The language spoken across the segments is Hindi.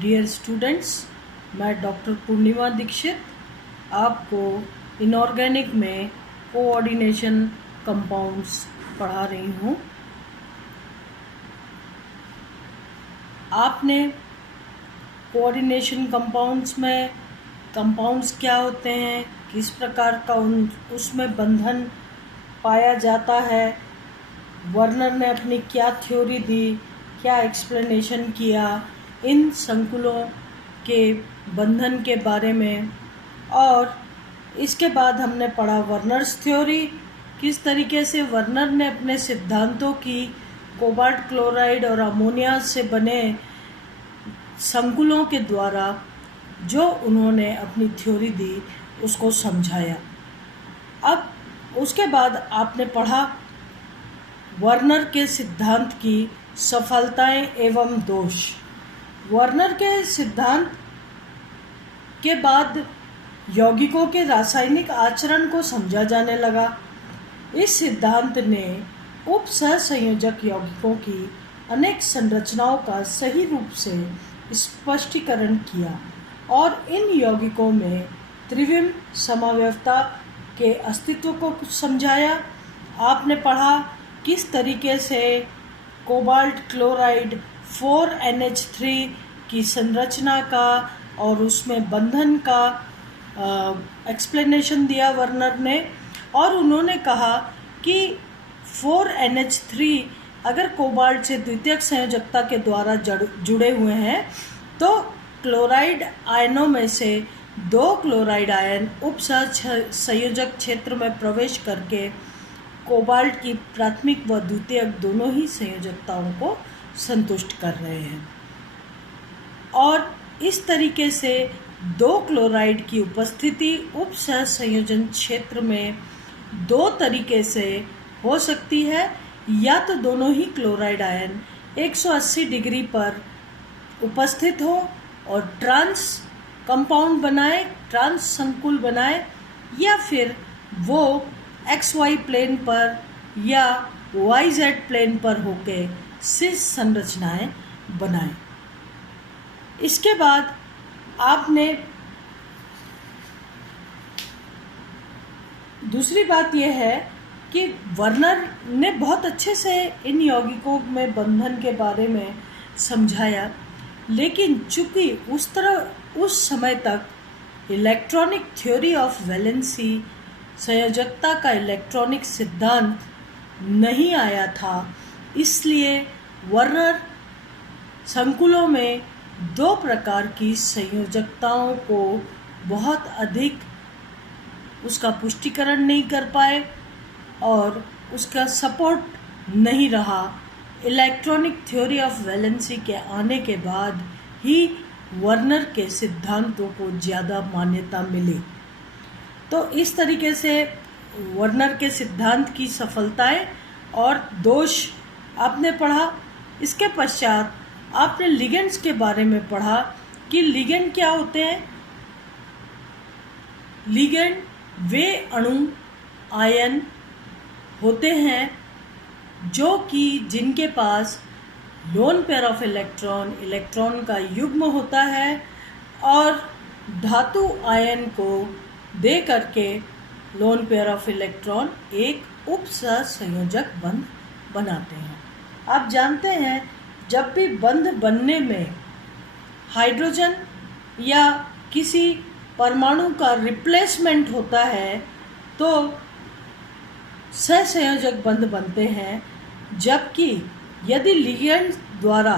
डियर स्टूडेंट्स, मैं डॉक्टर पूर्णिमा दीक्षित आपको इनऑर्गेनिक में कोऑर्डिनेशन कंपाउंड्स पढ़ा रही हूँ। आपने कोऑर्डिनेशन कंपाउंड्स में कंपाउंड्स क्या होते हैं, किस प्रकार का उसमें बंधन पाया जाता है, वर्नर ने अपनी क्या थ्योरी दी, क्या एक्सप्लेनेशन किया इन संकुलों के बंधन के बारे में। और इसके बाद हमने पढ़ा वर्नर्स थ्योरी, किस तरीके से वर्नर ने अपने सिद्धांतों की कोबाल्ट क्लोराइड और अमोनिया से बने संकुलों के द्वारा जो उन्होंने अपनी थ्योरी दी उसको समझाया। अब उसके बाद आपने पढ़ा वर्नर के सिद्धांत की सफलताएं एवं दोष। वर्नर के सिद्धांत के बाद यौगिकों के रासायनिक आचरण को समझा जाने लगा। इस सिद्धांत ने उप सहसंयोजक यौगिकों की अनेक संरचनाओं का सही रूप से स्पष्टीकरण किया और इन यौगिकों में त्रिविम समवयवता के अस्तित्व को कुछ समझाया। आपने पढ़ा किस तरीके से कोबाल्ट क्लोराइड 4NH3 की संरचना का और उसमें बंधन का एक्सप्लेनेशन दिया वर्नर ने, और उन्होंने कहा कि 4NH3 अगर कोबाल्ट से द्वितीयक संयोजकता के द्वारा जुड़े हुए हैं तो क्लोराइड आयनों में से 2 क्लोराइड आयन उप संयोजक क्षेत्र में प्रवेश करके कोबाल्ट की प्राथमिक व द्वितीयक दोनों ही संयोजकताओं को संतुष्ट कर रहे हैं। और इस तरीके से 2 क्लोराइड की उपस्थिति उप संयोजन क्षेत्र में 2 तरीके से हो सकती है, या तो दोनों ही क्लोराइड आयन 180 डिग्री पर उपस्थित हो और ट्रांस कंपाउंड बनाए, ट्रांस संकुल बनाए, या फिर वो XY प्लेन पर या YZ प्लेन पर होके सिस संरचनाएं बनाएं। इसके बाद आपने दूसरी बात यह है कि वर्नर ने बहुत अच्छे से इन यौगिकों में बंधन के बारे में समझाया, लेकिन चूंकि उस समय तक इलेक्ट्रॉनिक थ्योरी ऑफ वैलेंसी संयोजकता का इलेक्ट्रॉनिक सिद्धांत नहीं आया था, इसलिए वर्नर संकुलों में 2 प्रकार की संयोजकताओं को बहुत अधिक उसका पुष्टिकरण नहीं कर पाए और उसका सपोर्ट नहीं रहा। इलेक्ट्रॉनिक थ्योरी ऑफ वैलेंसी के आने के बाद ही वर्नर के सिद्धांतों को ज़्यादा मान्यता मिली। तो इस तरीके से वर्नर के सिद्धांत की सफलताएं और दोष आपने पढ़ा। इसके पश्चात आपने लिगेंड्स के बारे में पढ़ा कि लिगेंड क्या होते हैं। लिगेंड वे अणु आयन होते हैं जो कि जिनके पास लोन पेयर ऑफ इलेक्ट्रॉन का युग्म होता है और धातु आयन को दे करके लोन पेयर ऑफ इलेक्ट्रॉन एक उप सहसंयोजक बंध बनाते हैं। आप जानते हैं जब भी बंध बनने में हाइड्रोजन या किसी परमाणु का रिप्लेसमेंट होता है तो सहसंयोजक बंध बनते हैं, जबकि यदि लिगेंड द्वारा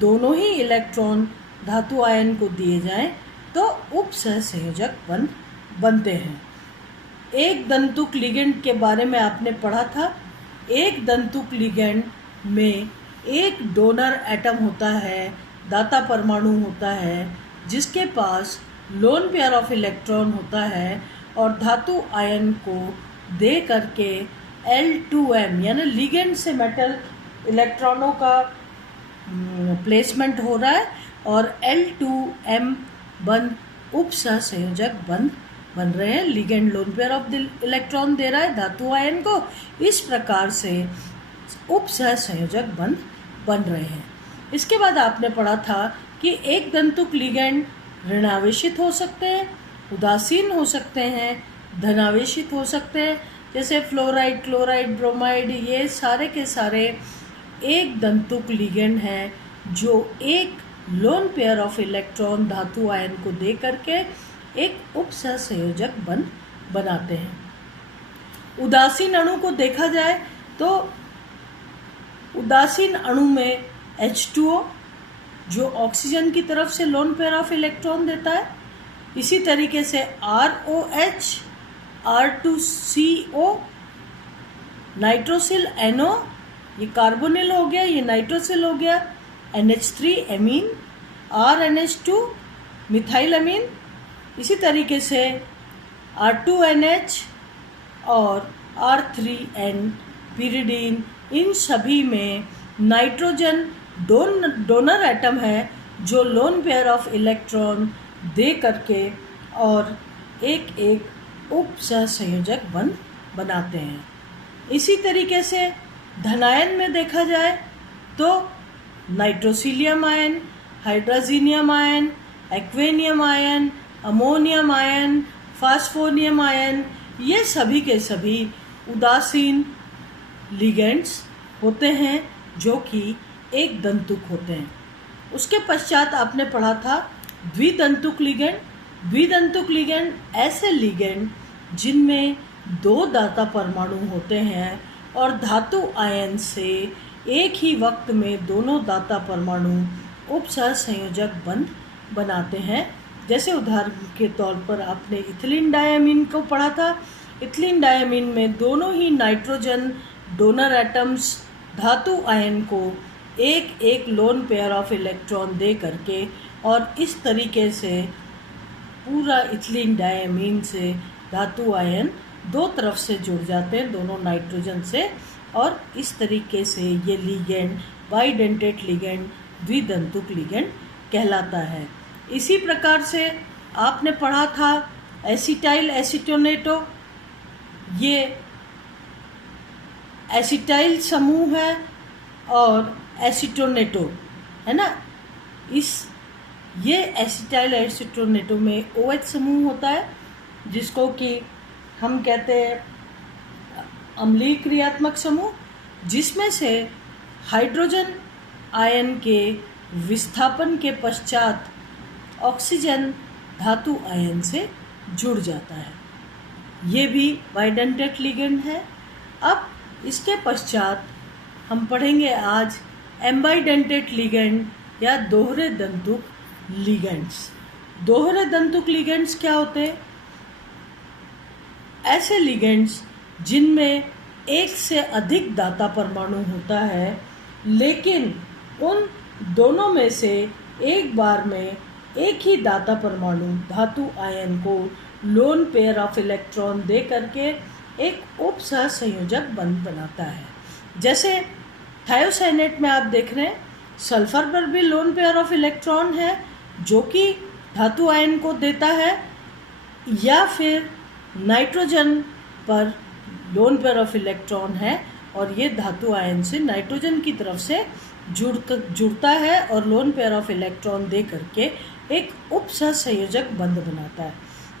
दोनों ही इलेक्ट्रॉन धातु आयन को दिए जाएं तो उप सहसंयोजक बंध बनते हैं। एक दंतुक लिगेंड के बारे में आपने पढ़ा था। एक दंतुक लिगेंड में एक डोनर एटम होता है, दाता परमाणु होता है, जिसके पास लोन पेयर ऑफ इलेक्ट्रॉन होता है और धातु आयन को दे करके L2M यानी लिगेंड से मेटल इलेक्ट्रॉनों का प्लेसमेंट हो रहा है और L2M बंध उप सहसंयोजक बंध बन रहे हैं। Ligand lone pair of electron दे रहा है धातु आयन को, इस प्रकार से उप सहसंयोजक बंध बन रहे हैं। इसके बाद आपने पढ़ा था कि एक दंतुक लिगेंड ऋणावेशित हो सकते हैं, उदासीन हो सकते हैं, धनावेशित हो सकते हैं। जैसे फ्लोराइड, क्लोराइड, ब्रोमाइड, ये सारे के सारे एक दंतुक लिगेंड हैं जो एक लोन पेयर ऑफ इलेक्ट्रॉन धातु आयन को दे करके एक उपसहसंयोजक बंध बनाते हैं। उदासीन अणु को देखा जाए तो उदासीन अणु में H2O जो ऑक्सीजन की तरफ से लोन पेयर ऑफ इलेक्ट्रॉन देता है, इसी तरीके से ROH, R2CO, नाइट्रोसिल NO, ये कार्बोनिल हो गया, ये नाइट्रोसिल हो गया, NH3 एमीन, RNH2 मिथाइल अमीन, इसी तरीके से R2NH और R3N पिरिडीन, इन सभी में नाइट्रोजन डोनर एटम है जो लोन पेयर ऑफ इलेक्ट्रॉन दे करके और एक एक उपसहसंयोजक बंध बनाते हैं। इसी तरीके से धनायन में देखा जाए तो nitrosylium ion, hydrogenium ion, aquanium ion, ammonium ion, phosphonium ion, ये सभी के सभी उदासीन लिगेंड्स होते हैं जो कि एक दंतुक होते हैं। उसके पश्चात आपने पढ़ा था द्विदंतुक लिगेंड। द्विदंतुक लिगेंड ऐसे लिगेंड जिनमें दो दाता परमाणु होते हैं और धातु आयन से एक ही वक्त में दोनों दाता परमाणु उपसहसंयोजक बंध बनाते हैं। जैसे उदाहरण के तौर पर आपने इथिलीन डायमीन को पढ़ा था। इथिलीन डायमीन में दोनों ही नाइट्रोजन डोनर एटम्स धातु आयन को एक एक लोन पेयर ऑफ इलेक्ट्रॉन दे करके और इस तरीके से पूरा इथिलीन डायमीन से धातु आयन दो तरफ से जुड़ जाते हैं, दोनों नाइट्रोजन से, और इस तरीके से ये लिगेंड बाइडेंटेट लिगेंड द्विदंतुक लिगेंड कहलाता है। इसी प्रकार से आपने पढ़ा था एसिटाइल एसीटोनेटो, ये एसिटाइल समूह है और एसीटोनेटो है ना, ये एसिटाइल एसीटोनेटो में OH समूह होता है जिसको कि हम कहते हैं अम्लीय क्रियात्मक समूह, जिसमें से हाइड्रोजन आयन के विस्थापन के पश्चात ऑक्सीजन धातु आयन से जुड़ जाता है। ये भी बाइडेंटेट लिगेंड है। अब इसके पश्चात हम पढ़ेंगे आज एम्बाइडेंटेट लिगेंड या दोहरे दंतुक लिगेंड्स। दोहरे दंतुक लिगेंड्स क्या होते हैं? ऐसे लिगेंड्स जिनमें एक से अधिक दाता परमाणु होता है, लेकिन उन दोनों में से एक बार में एक ही दाता परमाणु धातु आयन को लोन पेयर ऑफ इलेक्ट्रॉन दे करके एक उपसहसंयोजक बंध बनाता है। जैसे थायोसाइनेट में आप देख रहे हैं सल्फर पर भी लोन पेयर ऑफ इलेक्ट्रॉन है जो कि धातु आयन को देता है, या फिर नाइट्रोजन पर लोन पेयर ऑफ इलेक्ट्रॉन है और ये धातु आयन से नाइट्रोजन की तरफ से जुड़ता है और लोन पेयर ऑफ इलेक्ट्रॉन दे करके एक उपसहसंयोजक बंध बनाता है।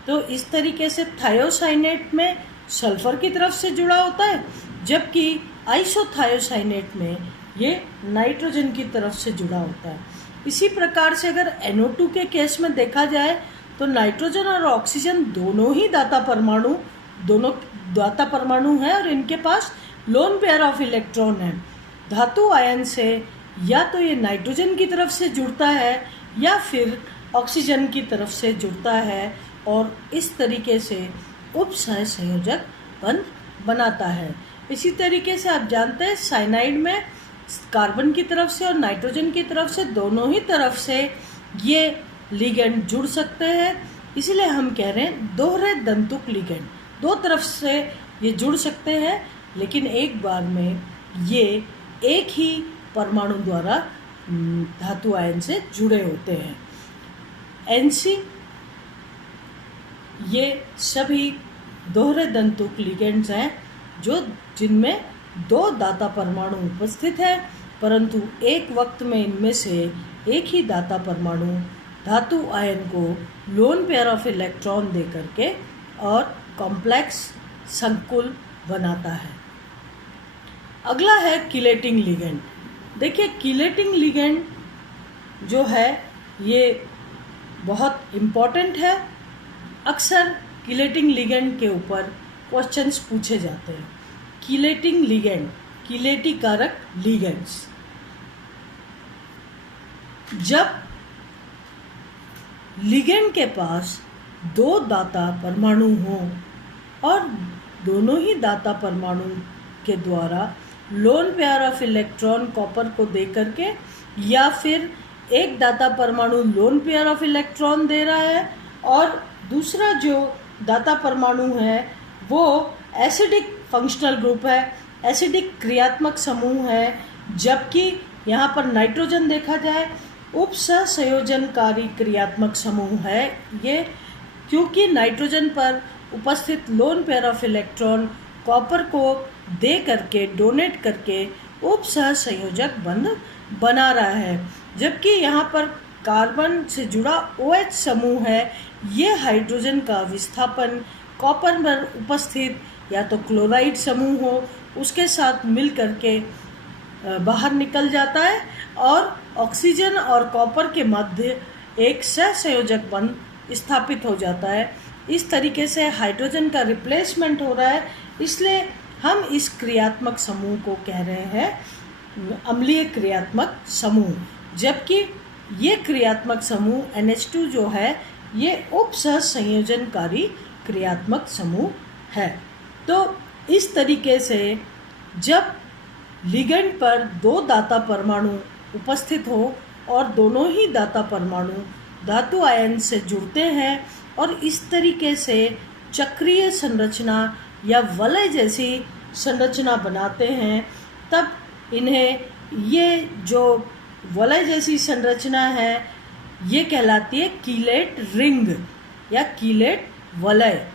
तो इस तरीके से थायोसाइनेट में सल्फर की तरफ से जुड़ा होता है, जबकि आइसोथायोसाइनेट में ये नाइट्रोजन की तरफ से जुड़ा होता है। इसी प्रकार से अगर NO2 के केस में देखा जाए तो नाइट्रोजन और ऑक्सीजन दोनों दाता परमाणु हैं और इनके पास लोन पेयर ऑफ इलेक्ट्रॉन है। धातु आयन से या तो ये नाइट्रोजन की तरफ से जुड़ता है या फिर ऑक्सीजन की तरफ से जुड़ता है और इस तरीके से उपसहसंयोजक बंध बनाता है। इसी तरीके से आप जानते हैं साइनाइड में कार्बन की तरफ से और नाइट्रोजन की तरफ से दोनों ही तरफ से ये लिगेंड जुड़ सकते हैं, इसलिए हम कह रहे हैं दोहरे दंतुक लिगेंड। दो तरफ से ये जुड़ सकते हैं लेकिन एक बार में ये एक ही परमाणु द्वारा धातु आयन से जुड़े होते हैं। NC ये सभी दोहरे दंतुक लिगेंड्स हैं जिनमें दो दाता परमाणु उपस्थित है परंतु एक वक्त में इनमें से एक ही दाता परमाणु धातु आयन को लोन पेयर ऑफ इलेक्ट्रॉन दे करके और कॉम्प्लेक्स संकुल बनाता है। अगला है कीलेटिंग लिगेंड। देखिए कीलेटिंग लिगेंड जो है ये बहुत इम्पॉर्टेंट है। अक्सर कीलेटिंग लिगेंड के ऊपर क्वेश्चंस पूछे जाते हैं। कीलेटिंग लिगेंड, कीलेटी कारक लिगेंड्स, जब लिगेंड के पास दो दाता परमाणु हों और दोनों ही दाता परमाणु के द्वारा loan pair of electron copper को दे करके, या फिर एक दाता परमाणु लोन पेयर ऑफ इलेक्ट्रॉन दे रहा है और दूसरा जो दाता परमाणु है वो एसिडिक फंक्शनल ग्रुप है, एसिडिक क्रियात्मक समूह है, जबकि यहाँ पर नाइट्रोजन देखा जाए उपसंयोजनकारी क्रियात्मक समूह है ये, क्योंकि नाइट्रोजन पर उपस्थित loan pair of electron copper को दे करके, डोनेट करके उपसंयोजक बंध बना रहा है, जबकि यहाँ पर कार्बन से जुड़ा OH समूह है। ये हाइड्रोजन का विस्थापन कॉपर पर उपस्थित या तो क्लोराइड समूह हो उसके साथ मिल करके बाहर निकल जाता है और ऑक्सीजन और कॉपर के मध्य एक सहसंयोजक बंध स्थापित हो जाता है। इस तरीके से हाइड्रोजन का रिप्लेसमेंट हो रहा है, इसलिए हम इस क्रियात्मक समूह को कह रहे हैं अम्लीय क्रियात्मक समूह, जबकि ये क्रियात्मक समूह NH2 जो है ये उपसंयोजनकारी क्रियात्मक समूह है। तो इस तरीके से जब लिगेंड पर दो दाता परमाणु उपस्थित हो और दोनों ही दाता परमाणु धातु आयन से जुड़ते हैं और इस तरीके से चक्रीय संरचना या वलय जैसी संरचना बनाते हैं, तब इन्हें ये जो वलय जैसी संरचना है ये कहलाती है कीलेट रिंग या कीलेट वलय।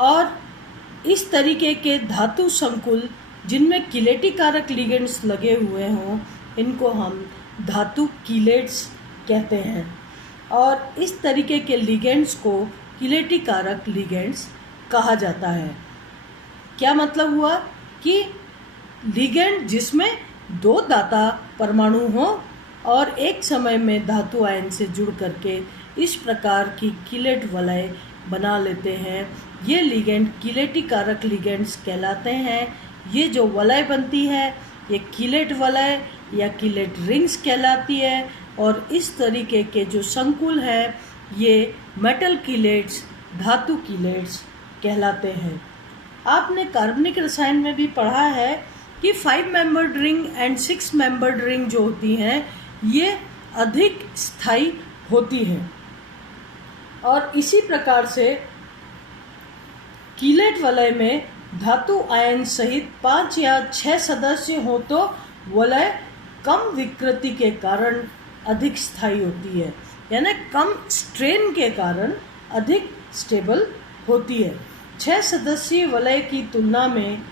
और इस तरीके के धातु संकुल जिनमें कीलेटी कारक लिगेंड्स लगे हुए हों इनको हम धातु कीलेट्स कहते हैं, और इस तरीके के लिगेंड्स को कीलेटी कारक लिगेंड्स कहा जाता है। क्या मतलब हुआ कि लिगेंड जिसमें दो दाता परमाणु हों और एक समय में धातु आयन से जुड़ करके इस प्रकार की कीलेट वलय बना लेते हैं, ये लिगेंड कीलेटी कारक लिगेंड्स कहलाते हैं। ये जो वलय बनती है ये कीलेट वलय या कीलेट रिंग्स कहलाती है, और इस तरीके के जो संकुल है ये मेटल कीलेट्स, धातु कीलेट्स कहलाते हैं। आपने कार्बनिक रसायन में भी पढ़ा है कि 5 membered ring and 6 membered ring जो होती हैं ये अधिक स्थायी होती हैं, और इसी प्रकार से कीलेट वलय में धातु आयन सहित 5 या 6 सदस्य हो तो वलय कम विकृति के कारण अधिक स्थायी होती है, यानी कम स्ट्रेन के कारण अधिक स्टेबल होती है। 6 सदस्यीय वलय की तुलना में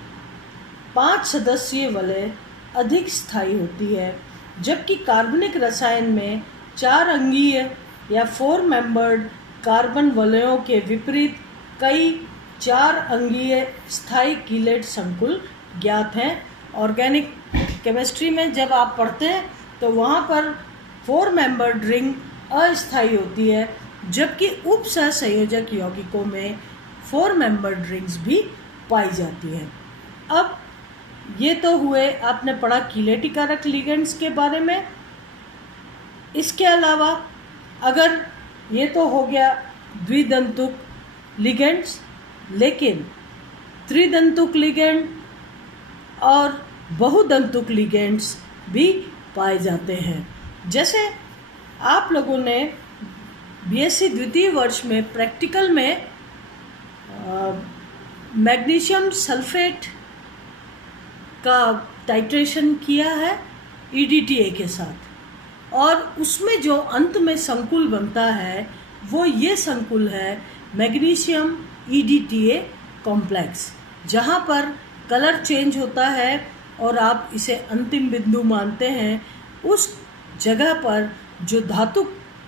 5 सदस्यीय वलय अधिक स्थायी होती है, जबकि कार्बनिक रसायन में 4 अंगीय या 4 मेंबर्ड कार्बन वलयों के विपरीत कई 4 अंगीय स्थायी कीलेट संकुल ज्ञात हैं। ऑर्गेनिक केमिस्ट्री में जब आप पढ़ते हैं तो वहाँ पर 4 मेंबर्ड रिंग अस्थायी होती है, जबकि उपसंयोजक यौगिकों में 4 मेंबर्ड रिंग्स भी पाई जाती हैं। अब ये तो हुए आपने पढ़ा कीलेटी कारक लिगेंड्स के बारे में। इसके अलावा अगर ये तो हो गया द्विदंतुक लिगेंड्स, लेकिन त्रिदंतुक लिगेंड और बहुदंतुक लिगेंड्स भी पाए जाते हैं। जैसे आप लोगों ने बीएससी द्वितीय वर्ष में प्रैक्टिकल में मैग्नीशियम सल्फेट का टाइट्रेशन किया है EDTA के साथ, और उसमें जो अंत में संकुल बनता है वो ये संकुल है मैग्नीशियम EDTA कॉम्प्लेक्स, जहाँ पर कलर चेंज होता है और आप इसे अंतिम बिंदु मानते हैं, उस जगह पर जो धातु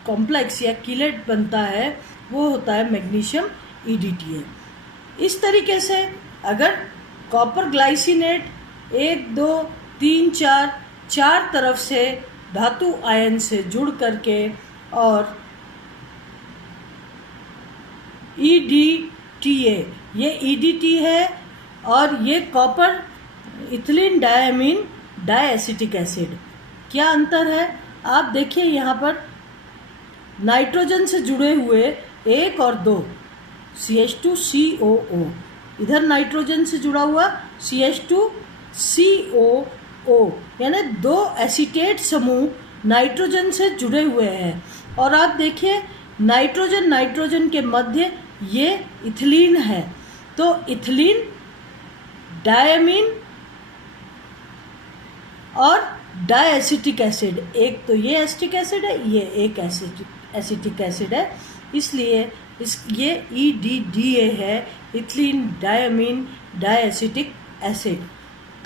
कॉम्प्लेक्स या कीलेट बनता है वो होता है मैग्नीशियम EDTA। इस तरीके से अगर कॉपर ग्लाइसिनेट 1, 2, 3, 4 तरफ से धातु आयन से जुड़ करके और EDTA, ये EDT है और ये कॉपर इथिलीन डायमीन डायएसिटिक एसिड। क्या अंतर है आप देखिए, यहाँ पर नाइट्रोजन से जुड़े हुए 1 और 2 CH2COO, इधर नाइट्रोजन से जुड़ा हुआ CH2COO, यानी 2 एसीटेट समूह नाइट्रोजन से जुड़े हुए हैं। और आप देखिए नाइट्रोजन के मध्य ये इथिलीन है, तो इथिलीन डायमीन और डायएसिटिक एसिड, एक तो ये एसिटिक एसिड है, ये एक एसिटिक एसिड है, इसलिए ये EDDA है, इथिलीन डायमीन डायएसिटिक एसिड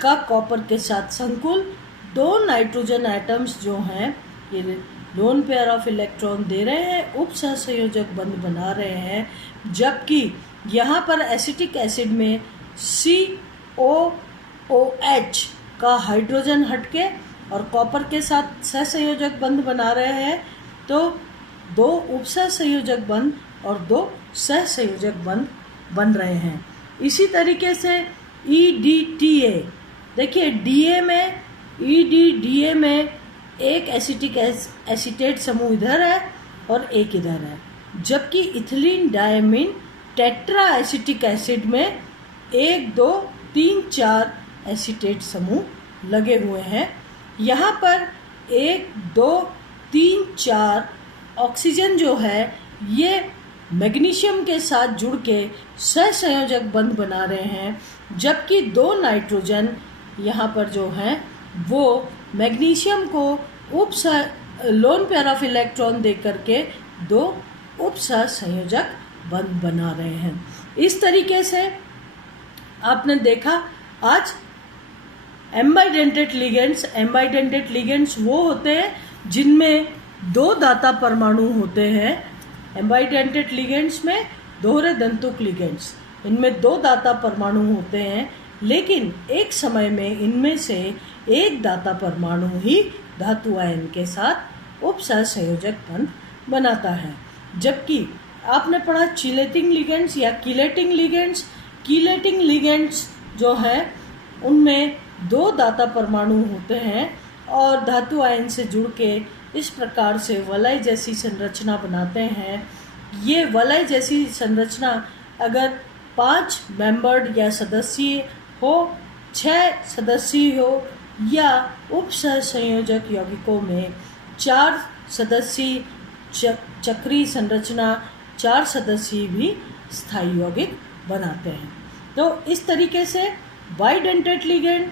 का कॉपर के साथ संकुल। 2 नाइट्रोजन एटम्स जो हैं ये लोन पेयर ऑफ इलेक्ट्रॉन दे रहे हैं, उप सहसंयोजक बंध बना रहे हैं, जबकि यहाँ पर एसिटिक एसिड में COOH का हाइड्रोजन हटके और कॉपर के साथ सहसंयोजक बंध बना रहे हैं, तो 2 उप सहसंयोजक बंध और 2 सहसंयोजक बंध बन रहे हैं। इसी तरीके से EDTA, देखिए EDDA में एक एसिटिक एसीटेट समूह इधर है और एक इधर है, जबकि ethylene diamine tetra acetic acid में 1, 2, 3, 4 एसीटेट समूह लगे हुए हैं। यहाँ पर 1, 2, 3, 4 ऑक्सीजन जो है ये मैग्नीशियम के साथ जुड़ के सहसंयोजक बंध बना रहे हैं, जबकि 2 नाइट्रोजन यहाँ पर जो हैं वो मैग्नीशियम को लोन पेयर ऑफ इलेक्ट्रॉन दे करके 2 उप सहसंयोजक बंध बना रहे हैं। इस तरीके से आपने देखा आज एम्बाइडेंटेड लिगेंड्स वो होते हैं जिनमें 2 दाता परमाणु होते हैं। एम्बाइडेंटेड लिगेंड्स में दोहरे दंतुक लिगेंड्स, इनमें 2 दाता परमाणु होते हैं, लेकिन एक समय में इनमें से एक दाता परमाणु ही धातु आयन के साथ उप सहसंयोजक बंध बनाता है। जबकि आपने पढ़ा चिलेटिंग लिगेंड्स या कीलेटिंग लिगेंड्स जो है उनमें 2 दाता परमाणु होते हैं और धातु आयन से जुड़ के इस प्रकार से वलय जैसी संरचना बनाते हैं। ये वलय जैसी संरचना अगर 5 मेंबर्ड या सदस्यीय हो, 6 सदस्यीय हो, या उप सहसंयोजक यौगिकों में 4 सदस्यीय चक्रीय संरचना, 4 सदस्यीय भी स्थायी यौगिक बनाते हैं। तो इस तरीके से बाइडेंटेड लिगेंड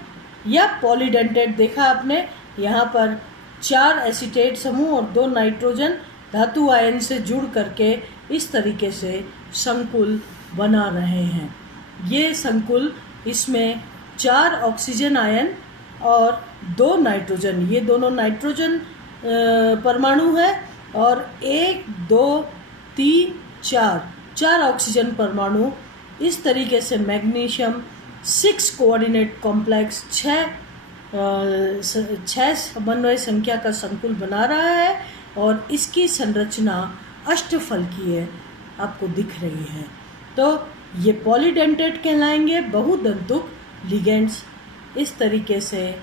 या पॉलीडेंटेड देखा आपने, यहाँ पर 4 एसीटेट समूह और 2 नाइट्रोजन धातु आयन से जुड़ करके इस तरीके से संकुल बना रहे हैं। ये संकुल, इसमें 4 ऑक्सीजन आयन और 2 नाइट्रोजन, ये दोनों नाइट्रोजन परमाणु है, और 1, 2, 3, 4 ऑक्सीजन परमाणु। इस तरीके से मैग्नीशियम 6 कोऑर्डिनेट कॉम्प्लेक्स 6 समन्वय संख्या का संकुल बना रहा है और इसकी संरचना अष्टफलकीय है, आपको दिख रही है। तो ये पॉलीडेंटेड कहलाएंगे, बहुदंतुक लिगेंड्स। इस तरीके से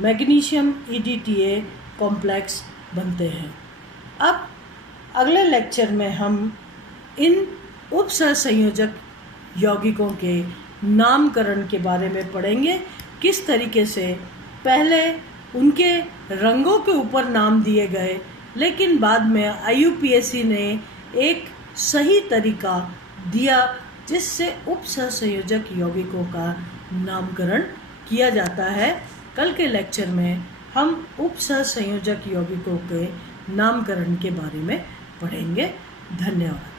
मैग्नीशियम EDTA कॉम्प्लेक्स बनते हैं। अब अगले लेक्चर में हम इन उप सहसंयोजक यौगिकों के नामकरण के बारे में पढ़ेंगे, किस तरीके से पहले उनके रंगों के ऊपर नाम दिए गए, लेकिन बाद में IUPAC ने एक सही तरीका दिया जिससे उप सहसंयोजक यौगिकों का नामकरण किया जाता है। कल के लेक्चर में हम उप सहसंयोजक यौगिकों के नामकरण के बारे में पढ़ेंगे। धन्यवाद।